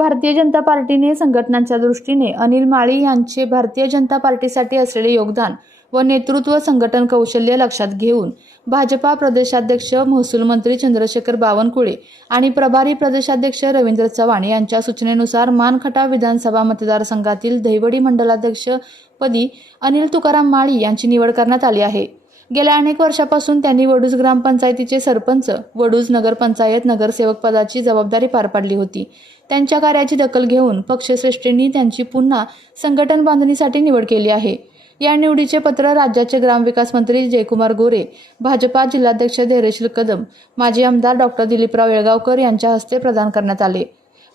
भारतीय जनता पार्टीने संघटनांच्या दृष्टीने अनिल माळी यांचे भारतीय जनता पार्टीसाठी असलेले योगदान व नेतृत्व संघटन कौशल्य लक्षात घेऊन भाजपा प्रदेशाध्यक्ष महसूल मंत्री चंद्रशेखर बावनकुळे आणि प्रभारी प्रदेशाध्यक्ष रवींद्र चव्हाण यांच्या सूचनेनुसार मानखटाव विधानसभा मतदारसंघातील दहिवडी मंडलाध्यक्ष पदी अनिल तुकाराम माळी यांची निवड करण्यात आली आहे। गेल्या अनेक वर्षापासून त्यांनी वडूज ग्रामपंचायतीचे सरपंच, वडूज नगरपंचायत नगरसेवक पदाची जबाबदारी पार पाडली होती। त्यांच्या कार्याची दखल घेऊन पक्षश्रेष्ठींनी त्यांची पुन्हा संघटन बांधणीसाठी निवड केली आहे। या निवडीचे पत्र राज्याचे ग्रामविकास मंत्री जयकुमार गोरे, भाजपा जिल्हाध्यक्ष धैर्यशील कदम, माजी आमदार डॉक्टर दिलीपराव येळगावकर यांच्या हस्ते प्रदान करण्यात आले।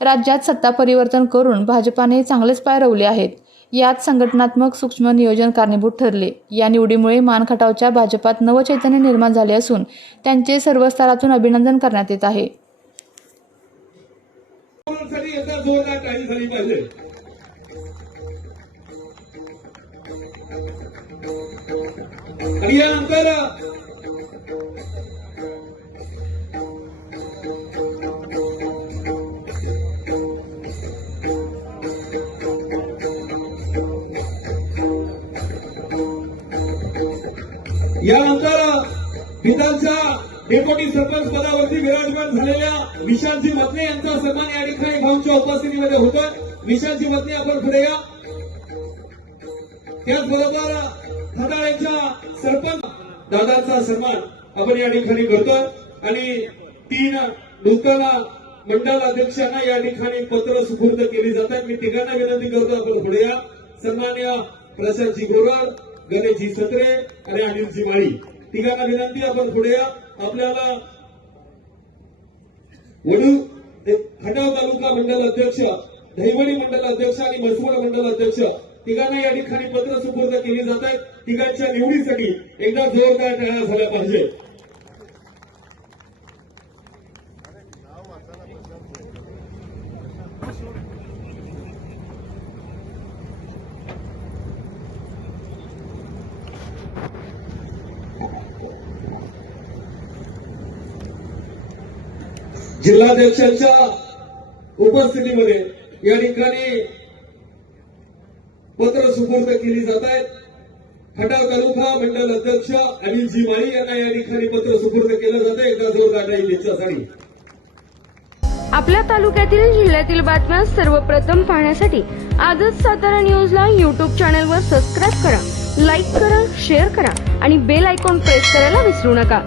राज्यात सत्ता परिवर्तन करून भाजपाने चांगलेच पाय रोवले आहेत। यात संघटनात्मक सूक्ष्म नियोजन कारणीभूत ठरले। या निवडीमुळे मानखटावच्या भाजपात नवचैतन्य निर्माण झाले असून त्यांचे सर्व स्तरातून अभिनंदन करण्यात येत आहे। यानंतर विधानच्या डेप्युटी सरपंच पदावरती विराजमान झालेल्या विशालजी मतने यांचा सन्मान या ठिकाणी भाऊंच्या उपस्थितीमध्ये होतोय। विशालजी मतने आपण पुढे या। त्याचबरोबर खदाळ्याच्या सरपंच दादांचा सन्मान आपण या ठिकाणी करतोय आणि 3 नूतन मंडल अध्यक्षांना या ठिकाणी पत्र सुपूर्द केली जातात। मी तिघांना विनंती करतो आपण पुढे या। सन्मान्य प्रशांतजी गोरड, गणेशजी सत्रे आणि अनिलजी माळी, तिघांना विनंती आपण पुढे या। आपल्याला खटाव तालुका मंडल अध्यक्ष, दहिवडी मंडल अध्यक्ष आणि म्हसवड मंडल अध्यक्ष तिघांना या ठिकाणी पत्र सुपूर्द केली जात आहेत। तिघांच्या निवडीसाठी एकदा जोरदार टाळ्या झाल्या पाहिजे। जिल्हाध्यक्षांच्या उपस्थितीमध्ये या ठिकाणी पत्र सुपूर्द केली जात आहेत। खटाव तालुका मंडल अध्यक्ष अनिलजी माळी यांना या ठिकाणी पत्र सुपूर्द केलं जातं। एकदा जोरदार त्यांच्यासाठी। आपल्या तालुक्यातील जिल्ह्यातील बातम्या सर्वप्रथम पाहण्यासाठी आजच सातारा न्यूजला YouTube चॅनलवर सबस्क्राईब करा, लाईक करा, शेअर करा आणि बेल आयकॉन प्रेस करायला विसरू नका।